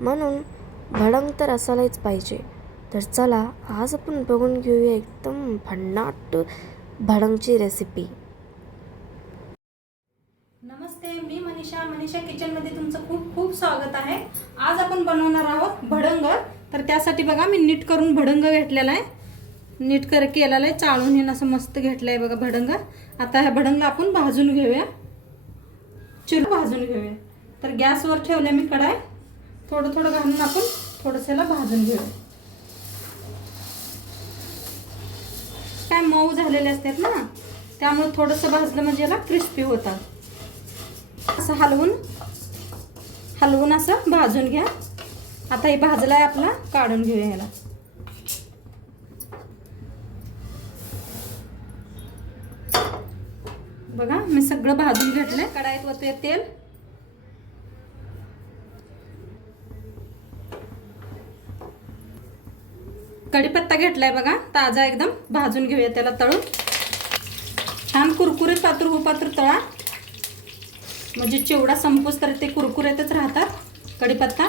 म्हणून भडंग तर असायलाच पाहिजे. तर चला आज आपण बघून घेऊया एकदम भन्नाट भडंगची रेसिपी. नमस्ते, मी मनीषा किचनमध्ये तुमचं खूप खूप स्वागत आहे. आज आपण बनवणार आहोत भडंग. तर त्यासाठी बघा मी नीट करून भडंग घेतलेला आहे. नीट केलेला आहे, चाळून हे असं मस्त घेतलं आहे बघा भडंग. आता ह्या भडंगला आपण भाजून घेऊया, भाजून घेऊया. तर गॅसवर ठेवले मी कढाई, थोडं थोडं घालून आपण थोडंसं याला भाजून घेऊया. काय मऊ झालेले असतात ना, त्यामुळे थोडंसं भाजलं म्हणजे याला क्रिस्पी होतात. असं हलवून असं भाजून घ्या. आता हे भाजलाय आपला, काढून घेऊया याला. बघा मी सगळं भाजून घेतलंय. कढाईत वतूया तेल. कढीपत्ता घेतलाय बघा, ताजा एकदम. भाजून घेऊया त्याला तळून. छान कुरकुरीत पात्र तळा, म्हणजे चिवडा संपूस तर ते कुरकुरीतच राहतात. कढीपत्ता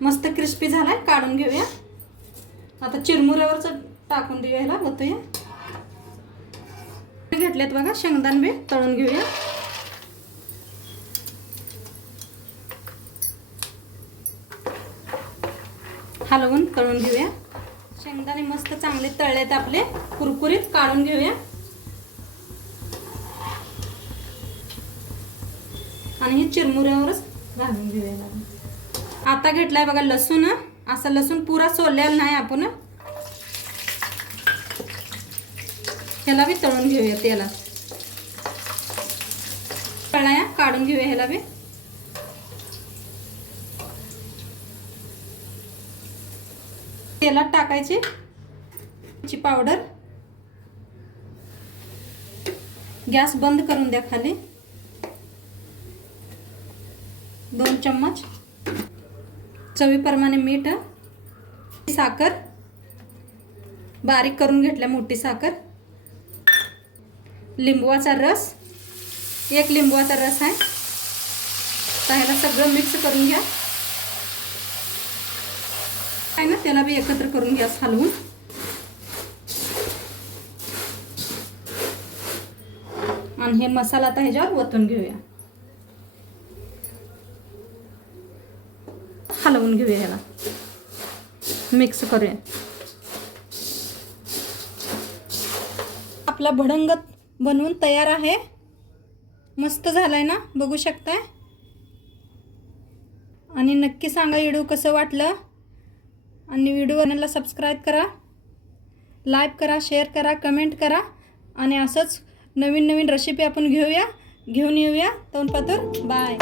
मस्त क्रिस्पी झालाय, काढून घेऊया. आता चिरमुऱ्यावरच टाकून देऊया, ह्याला वतूया. घेतलेत बघा शेंगदाणे बी, तळून घेऊया. हलवून तळून घेऊया. शेंगदाणे मस्त चांगले तळलेत आपले, कुरकुरीत, काढून घेऊया. आणि हे चिरमुऱ्यावरच घालून घेऊया. आता घेतलाय बघा लसूण. असं लसूण पुरा सोललेला नाही आपण, ह्याला बी तळून घेऊया तेलात. तळाया काढून घेऊया ह्याला बी. तेलात टाकायची ची पावडर. गॅस बंद करून द्या खाली. 2 चम्मच चवीप्रमाणे मीठ, साखर बारीक करून घेतल्या, मोठी साखर, लिंबूचा रस, 1 लिंबूचा रस आहे. तर ह्याला सगळं मिक्स करून घ्या. आहे ना, त्याला बी एकत्र करून घ्या हलवून. आणि हे मसाला आता ह्याच्यावर वतून घेऊया. हलवून घेऊया, ह्याला मिक्स करूया. आपला भडंग बनवून तयार आहे. मस्त झालाय ना, बघू शकताय. आणि नक्की सांगा व्हिडिओ कसं वाटलं. आणि व्हिडिओला सबस्क्राईब करा, लाईक करा, शेअर करा, कमेंट करा. आणि असंच नवीन रेसिपी आपण घेऊन येऊया. तोंडपातूर बाय.